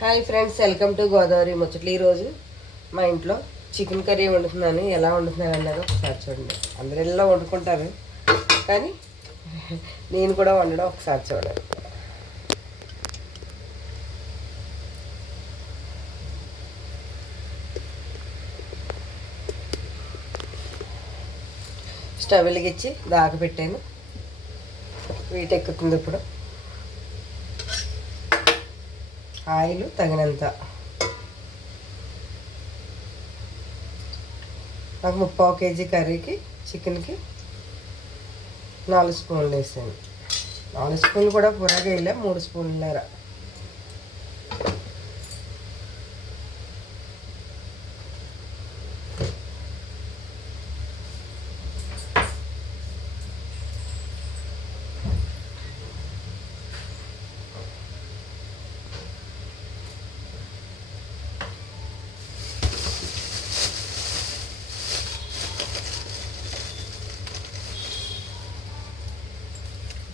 Hi friends, welcome to Godavari ముచ్చట్లు. ఈరోజు మా ఇంట్లో చికెన్ కర్రీ వండుతున్నాను. ఎలా వండుతున్నాను అన్నది ఒకసారి చూడండి. అందరు ఇలా వండుకుంటారు, కానీ నేను కూడా వండడం ఒకసారి చూడండి. స్టవ్ వెలిగించి దాకా పెట్టాను. వీటెక్కుతుంది ఇప్పుడు. ఆయిల్ తగినంత. నాకు 3/4 కేజీ కర్రీకి చికెన్కి 4 స్పూన్లు వేసాను. 4 స్పూన్లు కూడా పూరగా వేయలే, 3 స్పూన్లన్నర.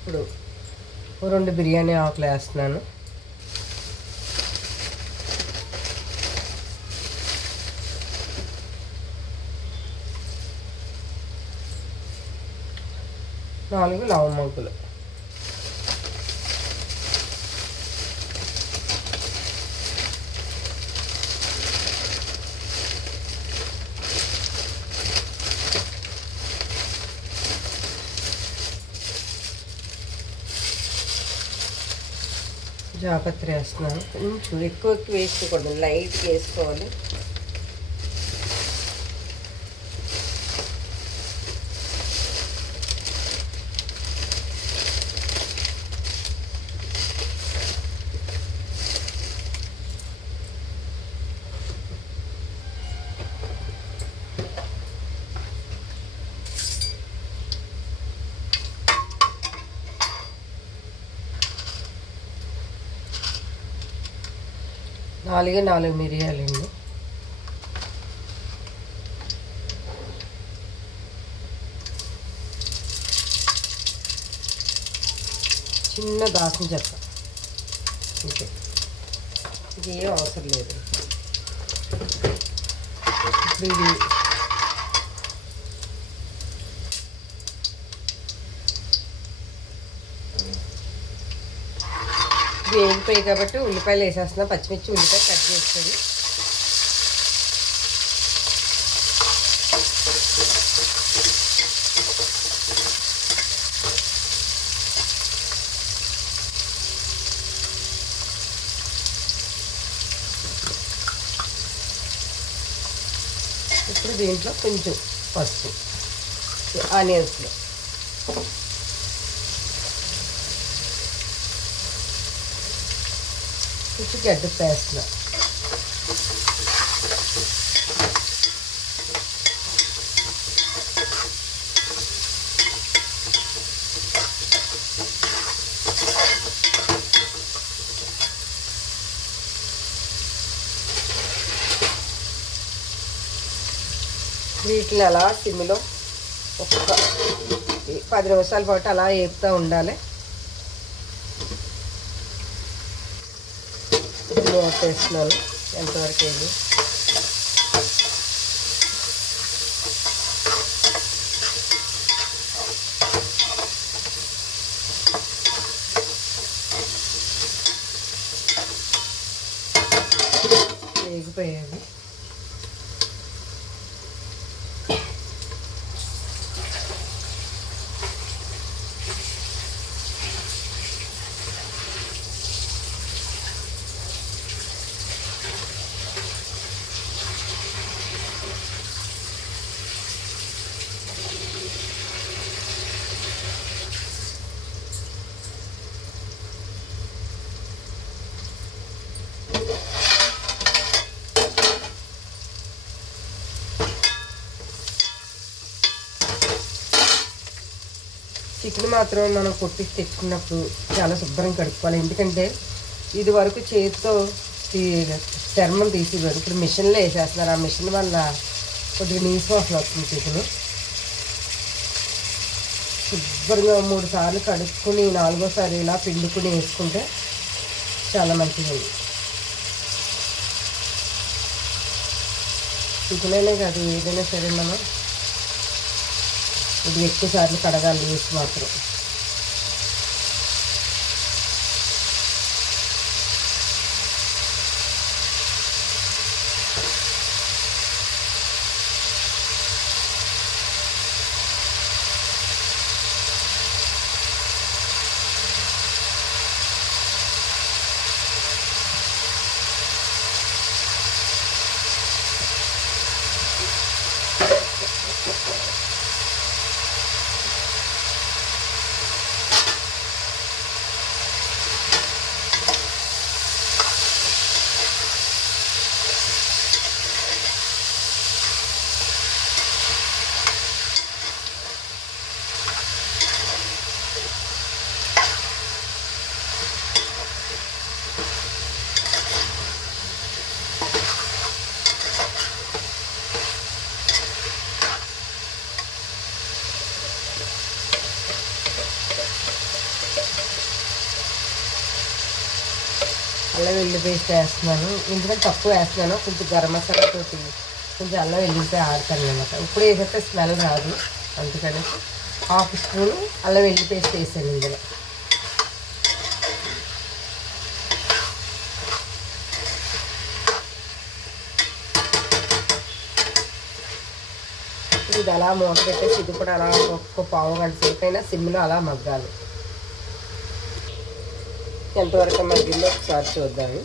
ఇప్పుడు 2 బిర్యానీ ఆకులు వేస్తున్నాను. నాలుగు లవంగులు. జాపత్రి వేస్తున్నాను. కొంచెం ఎక్కువ వేసుకోకూడదు, లైట్గా వేసుకోవాలి. నాలుగు మిరియాలండి. చిన్న దాచిన చెక్క. ఓకే, ఇంకేం అవసరం లేదు. ఇప్పుడు ఇది వేగిపోయి కాబట్టి ఉల్లిపాయలు వేసేస్తున్నా. పచ్చిమిర్చి, ఉల్లిపాయ కట్ చేసుకొని ఇప్పుడు దీంట్లో కొంచెం పసుపు, ఆనియన్స్లో కొంచెం గడ్డ పేస్ట్లో వీటిని అలా సిమ్లో ఒక 10 నిమిషాల పాటు అలా వేపుతూ ఉండాలి. మూత వేస్తున్నాను. ఎంతవరకు వేగి వేగిపోయాయి. చికెన్ మాత్రం మనం కొట్టి తెచ్చుకున్నప్పుడు చాలా శుభ్రంగా కడుక్కోవాలి. ఎందుకంటే ఇది వరకు చేతితో చర్మం తీసేవారు, ఇప్పుడు మిషన్లో వేసేస్తున్నారు. ఆ మిషన్ వల్ల కొద్దిగా నీసు వాసన వస్తుంది. చికెన్ శుభ్రంగా 3 సార్లు కడుక్కుని 4వ సారి ఇలా పిండుకుని వేసుకుంటే చాలా మంచిది. చికెన్ అనే కాదు, ఏదైనా సరే మనం ఇది ఎక్కువసార్లు కడగాలి వేసి మాత్రం. అల్లం వెల్లుల్లి పేస్ట్ వేస్తున్నాను, ఎందుకంటే తక్కువ వేస్తున్నాను. కొంచెం గరం మసాలా తోటి కొంచెం అల్లం వెల్లుల్లిపై ఆడతాను అనమాట. ఇప్పుడు వేసేస్తే స్మెల్ రాదు, అందుకని 1/2 స్పూను అల్లం వెల్లుల్లి పేస్ట్ వేసాను ఇందులో. ఇది అలా మూత పెట్టేసి ఇది కూడా అలా ఒక్క పావు గంట సేపు అయినా సిమ్లో అలా మగ్గాలి. ఎంతవరకు మగ్గిందో ఒకసారి చూద్దాము.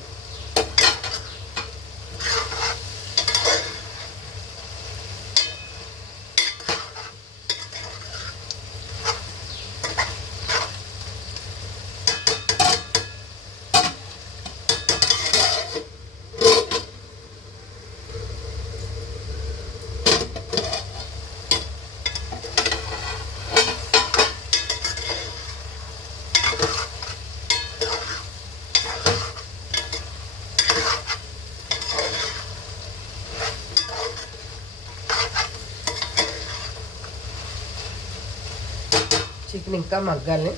చికెన్ ఇంకా మగ్గాలి,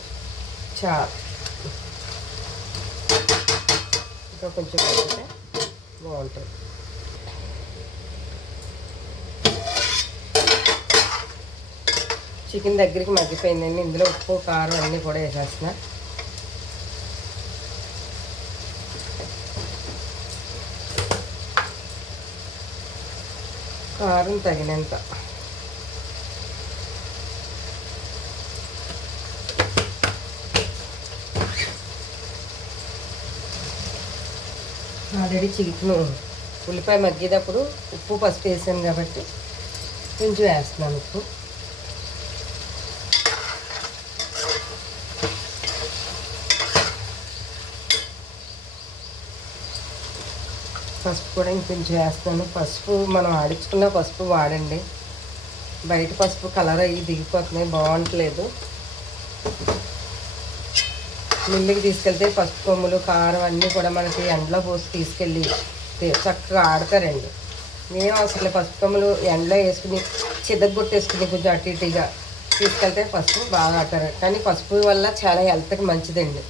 ఇంకా కొంచెం మగ్గితే బాగుంటుంది. చికెన్ దగ్గరికి మగ్గిపోయిందండి. ఇందులో ఉప్పు కారం అన్నీ కూడా వేసేస్తున్నా. కారం తగినంత, ఆల్రెడీ చికెన్ ఉల్లిపాయ మగ్గేటప్పుడు ఉప్పు పసుపు వేసాను కాబట్టి కొంచెం వేస్తున్నాను ఉప్పు. పసుపు కూడా ఇంకొంచెం వేస్తాను. పసుపు మనం ఆడించుకున్న పసుపు వాడండి, బయట పసుపు కలర్ అయ్యి దిగిపోతున్నాయి, బాగుంటలేదు. మిల్లుకి తీసుకెళ్తే పసుపు కొమ్ములు కారం అన్నీ కూడా మనకి ఎండలో పోసి తీసుకెళ్ళి చక్కగా ఆడతారండి. మేము అసలు పసుపు కొమ్ములు ఎండలో వేసుకుని చితగ్గొట్టేసుకుని కొంచెం అటు ఇటుగా తీసుకెళ్తే పసుపు బాగా ఆడతారు. కానీ పసుపు వల్ల చాలా హెల్త్కి మంచిదండి.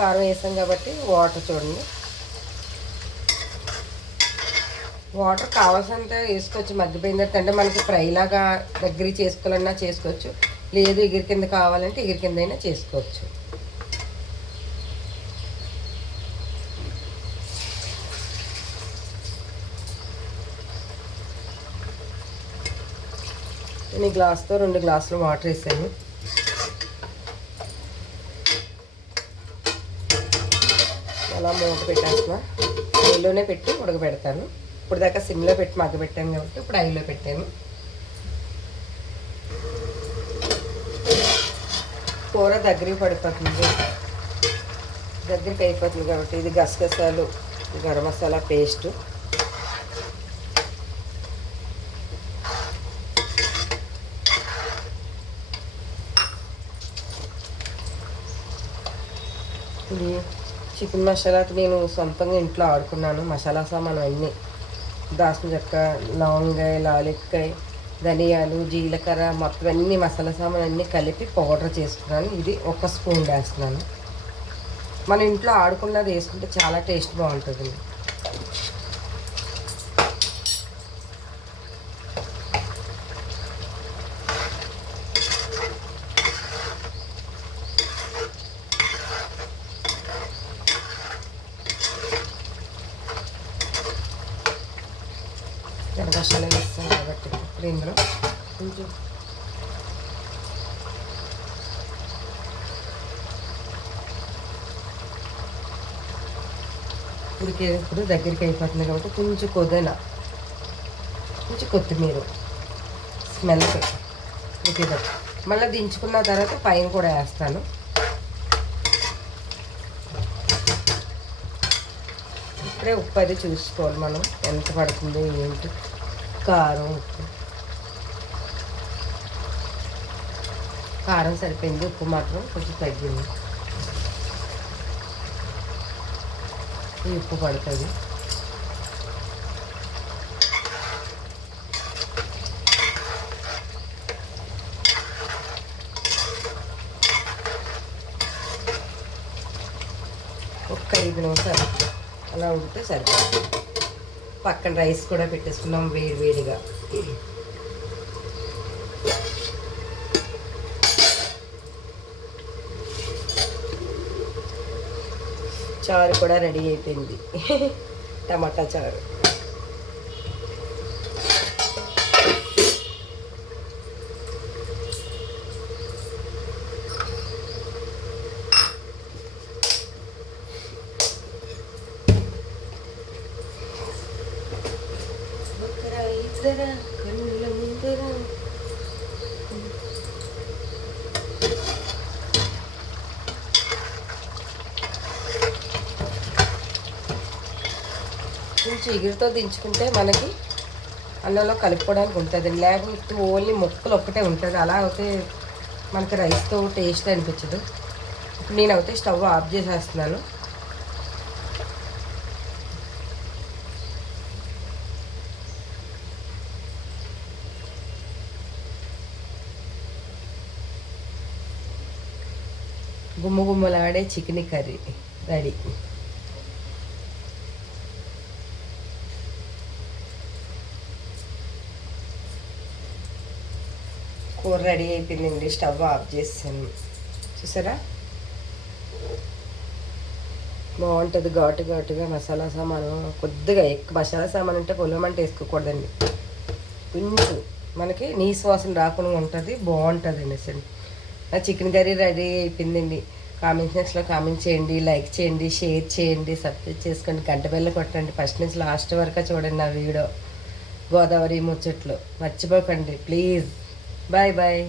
కారం వేసాం కాబట్టి వాటర్ చూడండి, వాటర్ కావాల్సినంత వేసుకోవచ్చు. మగ్గిపోయిన తర్వాత అంటే మనకి ఫ్రైలాగా దగ్గర చేసుకోవాలన్నా చేసుకోవచ్చు, లేదు ఎగిరి కింద కావాలంటే ఎగిరి కింద అయినా చేసుకోవచ్చు. నేను గ్లాస్తో 2 గ్లాసులు వాటర్ వేసాను. అలా మూత పెట్టేస్తున్నా, ఐలోనే పెట్టి ఉడకబెడతాను. ఇప్పుడు దాకా సిమ్లో పెట్టి మగ్గబెట్టాను కాబట్టి ఇప్పుడు ఐలో పెట్టాను. కూర దగ్గరికి పడిపోతుంది, దగ్గరికి అయిపోతుంది కాబట్టి ఇది గసగసాలు గరం మసాలా పేస్టు, ఇది చికెన్ మసాలాకి నేను సొంతంగా ఇంట్లో ఆడుకున్నాను. మసాలా సామాను అన్నీ దాల్చిన చెక్క, లవంగాయ, లాలిక్కాయ, ధనియాలు, జీలకర్ర మొత్తం అన్ని మసాలా సామాను అన్నీ కలిపి పౌడర్ చేసుకున్నాను. ఇది 1 స్పూన్ వేస్తున్నాను. మన ఇంట్లో ఆడుకున్నది వేసుకుంటే చాలా టేస్ట్ బాగుంటుంది. గరగసాలు వేస్తాం కాబట్టి ఇప్పుడు ఇందులో కొంచెం ఇప్పుడు దగ్గరికి అయిపోతుంది కాబట్టి కొంచెం కొద్దిగా కొంచెం కొత్తిమీర స్మెల్ ఉడికేటప్పుడు మళ్ళీ దించుకున్న తర్వాత పైన కూడా వేస్తాను. ఇప్పుడే ఉప్పు అది చూసుకోవాలి మనం ఎంత పడుతుందో ఏంటి. కారం, ఉప్పు, కారం సరిపోయింది, ఉప్పు మాత్రం కొంచెం తగ్గింది. ఈ ఉప్పు పడుతుంది. ఒక 5 నిమిషాలు అలా ఉడితే సరిపోతుంది. పక్కన రైస్ కూడా పెట్టేసుకున్నాం వేడివేడిగా. చారు కూడా రెడీ అయిపోయింది. టమాటా చారు. కళ్ళ ముందర కొంచెం ఎగురుతో దించుకుంటే మనకి అన్నంలో కలుపుకోవడానికి ఉంటుంది. లేకపోతే ఓన్లీ ముక్కలు ఒక్కటే ఉంటుంది. అలా అయితే మనకి రైస్తో టేస్ట్ అనిపించదు. నేనైతే స్టవ్ ఆఫ్ చేసేస్తున్నాను. గుమ్మగుమ్మలాడే చికెన్ కర్రీ రెడీ. కూర రెడీ అయిపోయిందండి. స్టవ్ ఆఫ్ చేసాను. చూసారా బాగుంటుంది. ఘాటుగా మసాలా సామాను కొద్దిగా ఎక్కువ మసాలా సామాను అంటే పొలమంటే వేసుకోకూడదండి. కొంచెం మనకి నీసు వాసన రాకుండా ఉంటుంది. బాగుంటుందండి అసలు. నా చికెన్ కర్రీ రెడీ అయిపోయిందండి. కామెంట్ సెక్షన్లో కామెంట్ చేయండి, లైక్ చేయండి, షేర్ చేయండి, సబ్స్క్రైబ్ చేసుకోండి, గంట బెల్ల కొట్టండి. ఫస్ట్ నుంచి లాస్ట్ వరకు చూడండి నా వీడియో. గోదావరి ముచ్చట్లు మర్చిపోకండి ప్లీజ్. Bye bye.